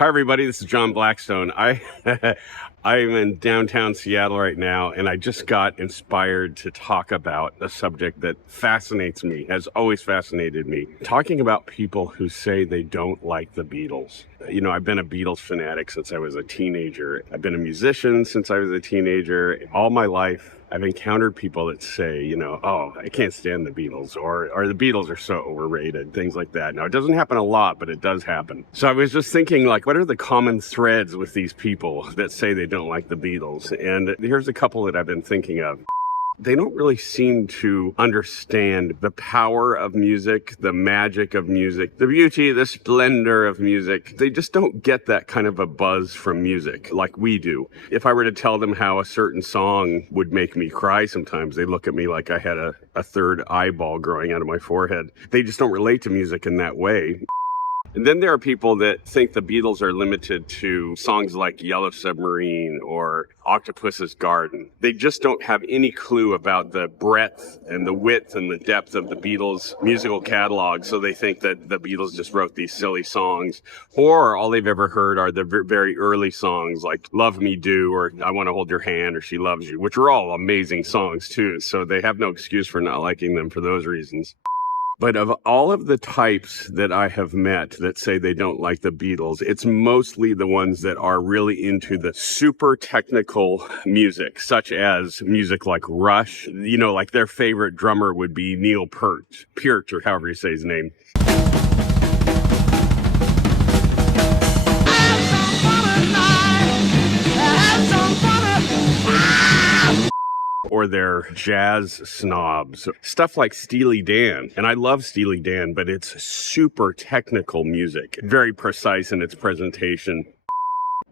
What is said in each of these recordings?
Hi, everybody. This is John Blackstone. I'm in downtown Seattle right now, and I just got inspired to talk about a subject that fascinates me, has always fascinated me. Talking about people who say they don't like the Beatles. You know, I've been a Beatles fanatic since I was a teenager. I've been a musician since I was a teenager. All my life, I've encountered people that say, you know, oh, I can't stand the Beatles, or the Beatles are so overrated, things like that. Now, it doesn't happen a lot, but it does happen. So I was just thinking, like, what are the common threads with these people that say they don't like the Beatles? And here's a couple that I've been thinking of. They don't really seem to understand the power of music, the magic of music, the beauty, the splendor of music. They just don't get that kind of a buzz from music like we do. If I were to tell them how a certain song would make me cry sometimes, they look at me like I had a third eyeball growing out of my forehead. They just don't relate to music in that way. And then there are people that think the Beatles are limited to songs like Yellow Submarine or Octopus's Garden. They just don't have any clue about the breadth and the width and the depth of the Beatles' musical catalog, so they think that the Beatles just wrote these silly songs. Or all they've ever heard are the very early songs like Love Me Do or I Want to Hold Your Hand or She Loves You, which are all amazing songs too, so they have no excuse for not liking them for those reasons. But of all of the types that I have met that say they don't like the Beatles, it's mostly the ones that are really into the super technical music, such as music like Rush. You know, like their favorite drummer would be Neil Peart, or however you say his name. Or they're jazz snobs, stuff like Steely Dan. And I love Steely Dan, but it's super technical music, very precise in its presentation.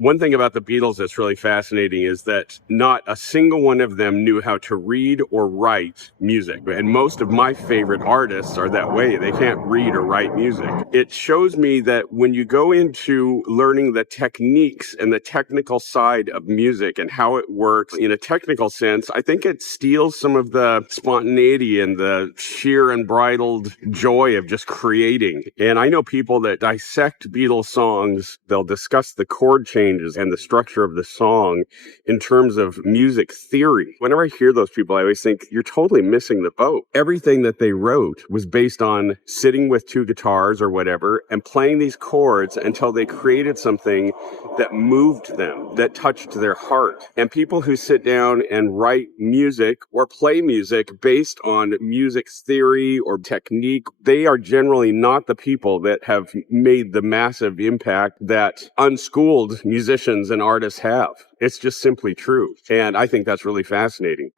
One thing about the Beatles that's really fascinating is that not a single one of them knew how to read or write music. And most of my favorite artists are that way. They can't read or write music. It shows me that when you go into learning the techniques and the technical side of music and how it works in a technical sense, I think it steals some of the spontaneity and the sheer unbridled joy of just creating. And I know people that dissect Beatles songs. They'll discuss the chord changes and the structure of the song in terms of music theory. Whenever I hear those people, I always think you're totally missing the boat. Everything that they wrote was based on sitting with two guitars or whatever and playing these chords until they created something that moved them, that touched their heart. And people who sit down and write music or play music based on music theory or technique, they are generally not the people that have made the massive impact that unschooled musicians and artists have. It's just simply true. And I think that's really fascinating.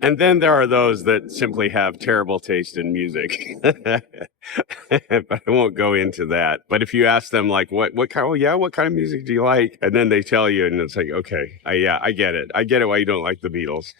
And then there are those that simply have terrible taste in music. But I won't go into that. But if you ask them like, what kind of music do you like? And then they tell you, and it's like, okay, I get it. I get it why you don't like the Beatles.